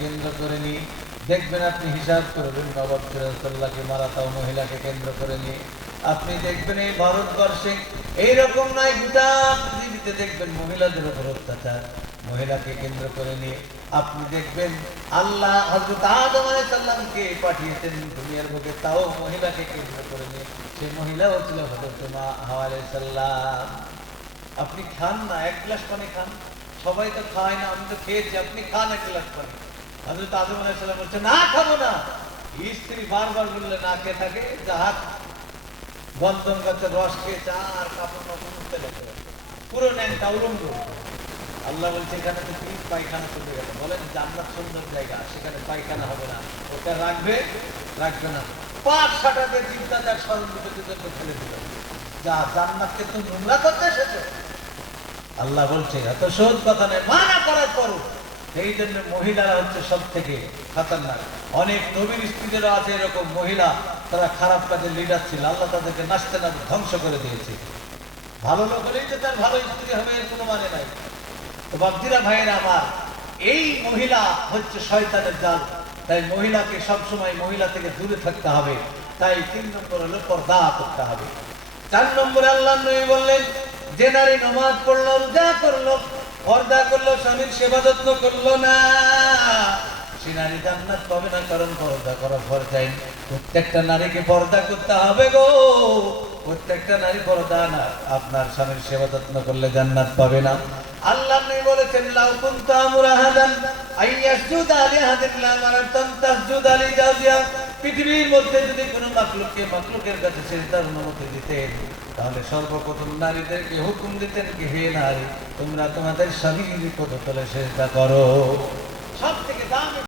কেন্দ্র করে নিয়ে দেখবেন, আপনি হিসাব করবেন নবাব সিরাজউদ্দৌলাকে মারা তাও মহিলাকে কেন্দ্র করে নিয়ে আপনি দেখবেন এই ভারতবর্ষে এইরকম নয়, গোটা পৃথিবীতে দেখবেন মহিলাদের উপর অত্যাচার। মহিলাকে কেন্দ্র করে নিয়ে আপনি দেখবেন আল্লাহ হযরত আদম আলাইহিস সালামকে পাঠিয়েছেন দুনিয়ার বুকে, তাও মহিলাকে কেন্দ্র করে নিয়ে। সেই মহিলাও ছিল হযরত মা হাওয়া আলাইহিস সালাম। আপনি খান না, এক গ্লাস পানি খান, সবাই তো খায় না, আমি তো খেয়েছি, আপনি খান এক গ্লাস পানি। হযরত আদম আলাইহিস সালাম বলছে না খাবো না। স্ত্রী বারবার বললে না খেয়ে থাকে, যাহার বন্ধন গাছের রস খেয়ে চার কাপড় উঠতে দেখে পুরো ন্যাংটা উলঙ্গ। আল্লাহ বলছে এখানে তো কি পায়খানা চলে গেল। বলেন জান্নাত সুন্দর জায়গা, সেখানে পায়খানা হবে না, ওটা রাখবে রাখবে না, পাঁচ সাটাতে চিন্তা যাক স্মরণ ফেলে দিল। যা জান্নাতকে তো নোংরা করতে এসেছে। আল্লাহ বলছে এত সহজ কথা নয়, মানা করার পরও। এই জন্য মহিলারা হচ্ছে সব থেকে খতরনাক। অনেক নবীর স্ত্রীদেরও আছে এরকম মহিলা, তারা খারাপ কাজের লিডার ছিল, আল্লাহ তাদেরকে নাচতে না ধ্বংস করে দিয়েছে। ভালো লোক হলেই যে তার ভালো স্ত্রী হবে এর কোনো মানে নাই। তো বাপজিরা ভাইয়েরা আমার, এই মহিলা হচ্ছে শয়তানের জাল। তাই মহিলাকে সবসময় মহিলা থেকে দূরে থাকতে হবে। তাই 3 নম্বর হলো পর্দা করতে হবে। 4 নম্বরে আল্লাহ নবী বললেন, যে নারী নামাজ পড়লো, রোজা করলো, পর্দা করলো, স্বামীর সেবা যত্ন করলো না, সে নারী জান্নাত পাবে না। কারণ পর্দা করা ফরজ। প্রত্যেকটা নারীকে পর্দা করতে হবে গো। প্রত্যেকটা নারী পর্দা না আপনার স্বামীর সেবা যত্ন করলে জান্নাত পাবে না। আল্লাহ নবী বলেছেন, লাউ কুনতা মুরাহাদান আইয়াসজুদা লিহাদিন লা মারাতান তাসজুদা লিজাওজিহা। পৃথিবীর মধ্যে যদি কোনো মাখলুককে মাখলুকের কাছে সিজদার অনুমতি দিতেন, তাহলে সর্বপ্রথম নারীদেরকে হুকুম দিতেন কি, হে নারী, তোমরা তোমাদের স্বামীর পদতলে সিজদা করো। সব থেকে দামি